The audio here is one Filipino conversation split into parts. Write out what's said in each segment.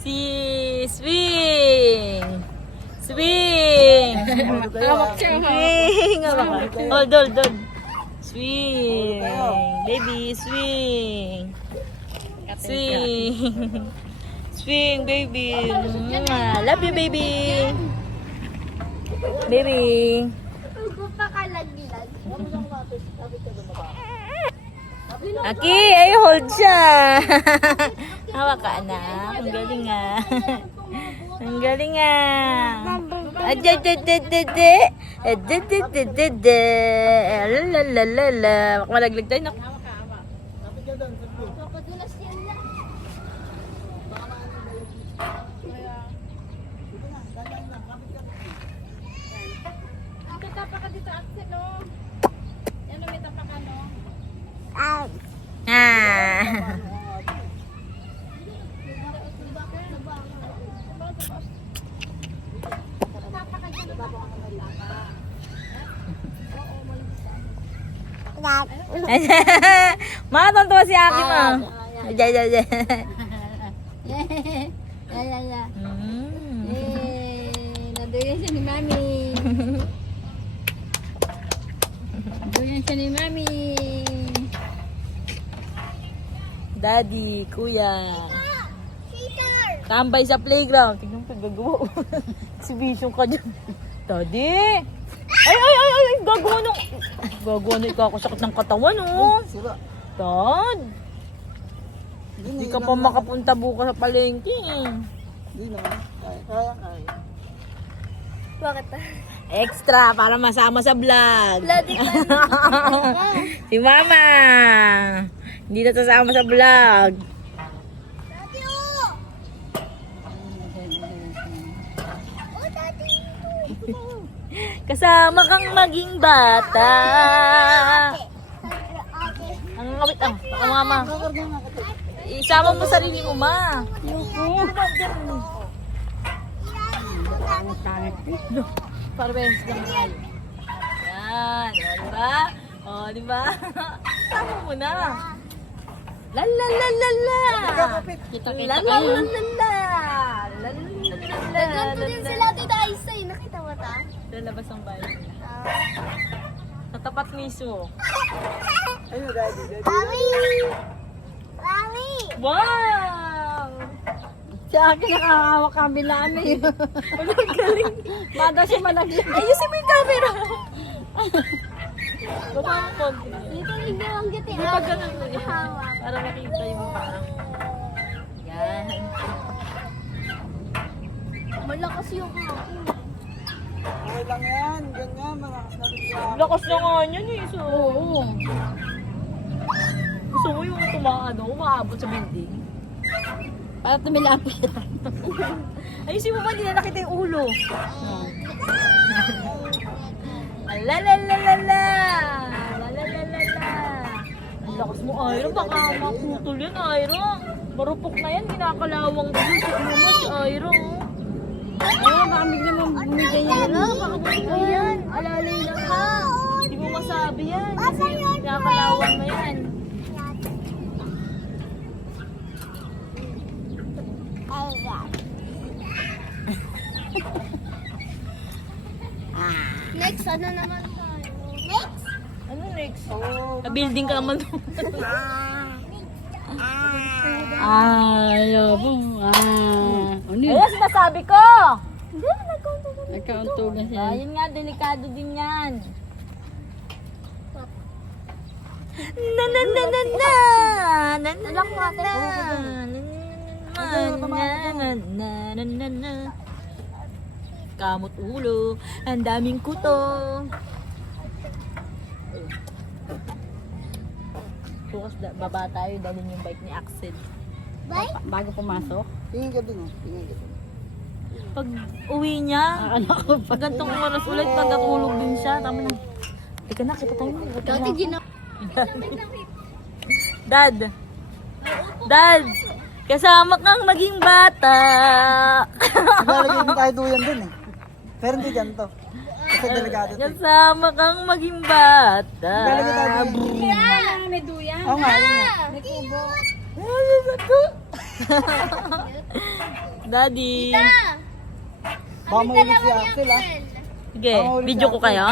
Si Swing! Swing! Hawak siya, Swing! Hold, hold, hold. Swing! Baby, swing! Swing! Swing, baby! Love you, baby! Baby! Aki, ay hold siya. Hawak ka anak. Ang galing nga. Ang galing nga. Adadadadada. Adadadadada. Lalalala. Baka malaglag tayo. Nak. Matontuwa si Aki mo. Jay, jay, jay. Naduyan siya ni Mami. Naduyan siya ni Mami. Daddy, kuya. Tambay sa playground. Tingnan ko, gagawa. Exhibition ka dyan. Daddy! Ay, ay, ay, ay, gagawa nung... Gagawa na ikakasakit ng katawan, oh. Dad! Hindi ka pa makapunta bukas sa palengke. Hindi naman. Kaya. Bakit? Extra, para masama sa vlog. Bloody ka. Si Mama! Hindi na sasama sa vlog. Kasama kang maging bata. Ang ngawit ah. Ang mama. Isama mo sarili mo, ma. Para ba lang tayo? Yan. O, diba? O, diba? Sama mo na. La la la la la. Kita-kita La la la la la. La la la la. Nagkanto din sila Tita Isa eh. Nakita mo ta? Lalabas ang bahay nila. Sa tapat mismo. Ayun, daddy. Mami! Mami! Wow! Siya akin nakakawak ang bilami. Ang galing. Mada siya malagyan. Ayusin mo yung camera. Baka ang konti. Dito hindi ang gati. Hindi pa ganun ko yan. Hawak. Para makita yung parang. Yan. Malakas yung hawak. Okay lang yan. Ganyan. Malakas na rin siya. Lakas na nga yan eh. So, Oo. gusto mo yung umaabot sa building? Para tumilapit. Ayusin mo ba, hindi na nakita yung ulo. La la la la la. La la la la la. Ang lakas mo, Ira. Baka maputol yan, Ira. Marupok na yan. Kinakalawang ko yun. Siguro mo si Ira. Ayun, baka bigla mo bumigay niya. Ano? Baka bumigay yan. Alalay lang ha. Hindi mo masabi yan. Kasi kinakalawang na yan. Next, ano naman tayo? Next? Ano next? Na-building ka naman. Labo. Ano yun? Ayun, sinasabi ko! Hindi, nagkauntugan siya. Ayun nga, delikado din yan. Na na na na na na na na na na na. Kamot ulo, ang daming kuto. Bukas baba tayo, dalhin yung bike ni Axel. Bago pumasok. Tingin ka din. Tingin ka din. Pag uwi niya, pag gantong oras ulit, pag natulog din siya, tama na. Teka na, kita tayo. Dati gina... Dad! Dad! Kasama kang maging bata! Lalagyan din tayo duyan dun eh. Pero hindi ganito. Kasi delikado ito. Kasama kang maging bata! Lalagyan tayo duyan. May duyan. Oo nga, yun nga. May kubo. Ay, Daddy. Baka mahilig si Axel ah. Sige, video ko kayo.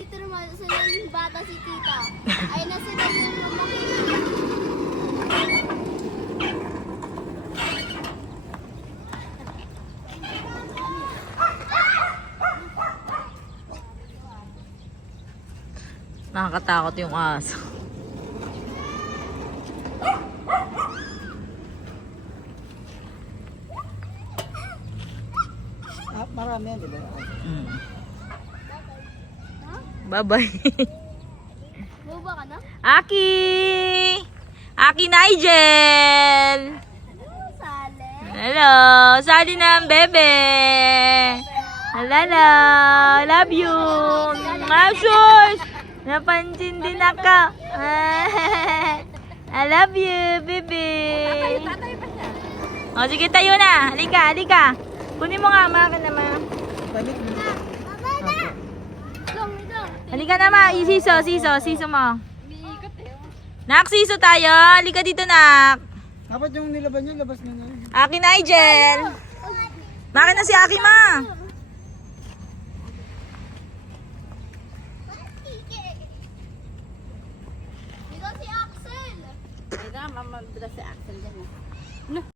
Dito naman, sa yung bata si tita. Ay, nasa nasa yung makikita. Nakakatakot yung aso. Ah, marami yan, di ba? Mm. Bye-bye. Buba ka na? Aki! Aki Nigel! Sale. Hello! Sali na ang bebe! Hello! Love you! Masus! Napansin din ako! I love you, baby! O, sige tayo na! Halika, halika! Kunin mo nga, makan na, ma. Balik mo. Halika na, ma. Siso mo. Nak, siso tayo. Halika dito, nak. Dapat yung nilaban nyo, labas na yun. Aki Nigel. Makan na si Aki, ma. Dito si Axel. Ay na, mama, si Axel dyan.